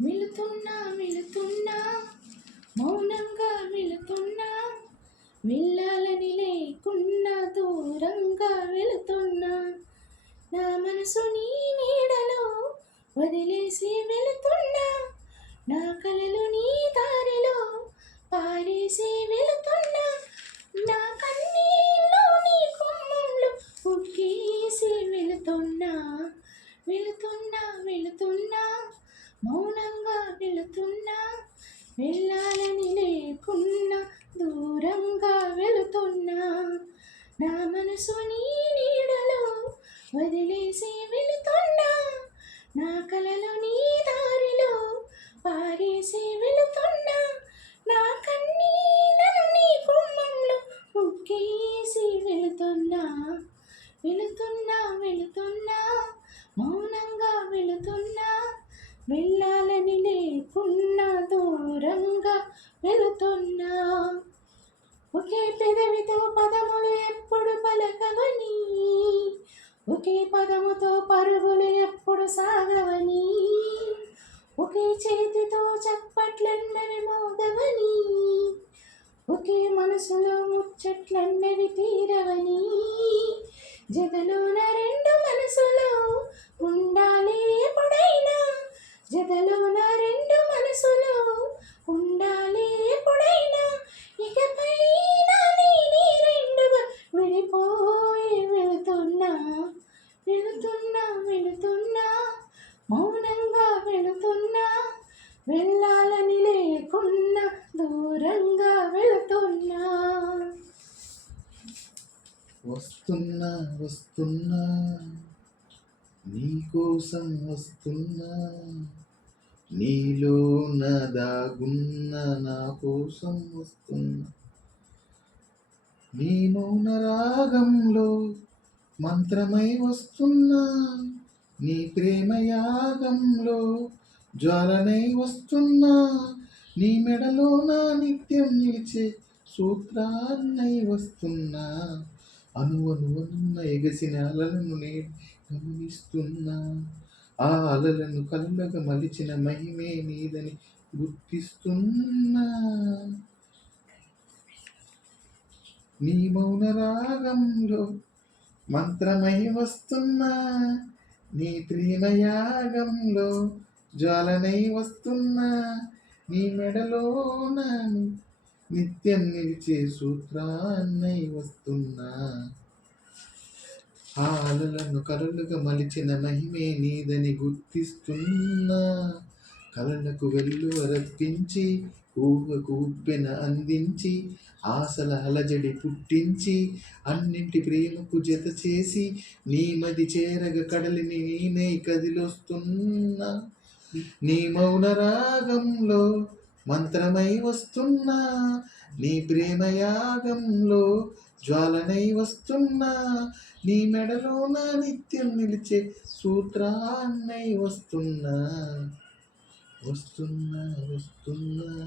మిలుతున్నా మిలుతున్నా మౌనంగా మిలుతున్నా వెళ్ళాలని లేకున్నా దూరంగా వెళుతున్నా. నా మనసు నీ నీడలో వదిలేసి వెళ్ళాలని లేకున్నా దూరంగా వెళుతున్నా. నా మనసు నీ నీడలో వదిలేసి వెళుతున్నా. నా కలలో నీ చేతితో చప్పట్లన్నవి మోగవని ఒకే మనసులో ముచ్చట్లన్నవి తీరవని జగలో వెళ్ళాలని లేకున్నా దూరంగా వెళ్తున్నా. వస్తున్నా వస్తున్నా. నీకోసం వస్తున్నా. నీలో నా దాగున్న నా కోసం వస్తున్నా. నేను మౌన రాగంలో మంత్రమై వస్తున్నా. నీ ప్రేమ యాగంలో జ్వాలనై వస్తున్నా నీ మెడలో నా నిత్యం నిలిచే సూత్రాన్నై వస్తున్నా. అను అనువనున్న ఎగసిన అలలను నే గమనిస్తున్నా. ఆ అలలను కళ్ళగా మలిచిన మహిమే నీదని గుర్తిస్తున్నా. నీ మౌన రాగంలో మంత్రమై వస్తున్నా. నీ ప్రేమయాగంలో యాగంలో జ్వాలనై వస్తున్నా నీ మెడలోన నిత్యం నిలిచే సూత్రాన్నై వస్తున్నా. ఆ అలలను కలలుగా మలిచిన మహిమే నీదని గుర్తిస్తున్నా. కలలకు వెల్లువ రప్పించి ఊహకు ఉప్పెన అందించి ఆశల అలజడి పుట్టించి అన్నింటి ప్రేమకు జత చేసి నీ మది చేరగ కడలిని నేనే కదిలొస్తున్నా. నీ మౌన రాగంలో మంత్రమై వస్తున్నా నీ ప్రేమ యాగంలో జ్వాలనై వస్తున్నా నీ మెడలో నా నిత్యం నిలిచే సూత్రాన్నై వస్తున్నా వస్తున్నా వస్తున్నా.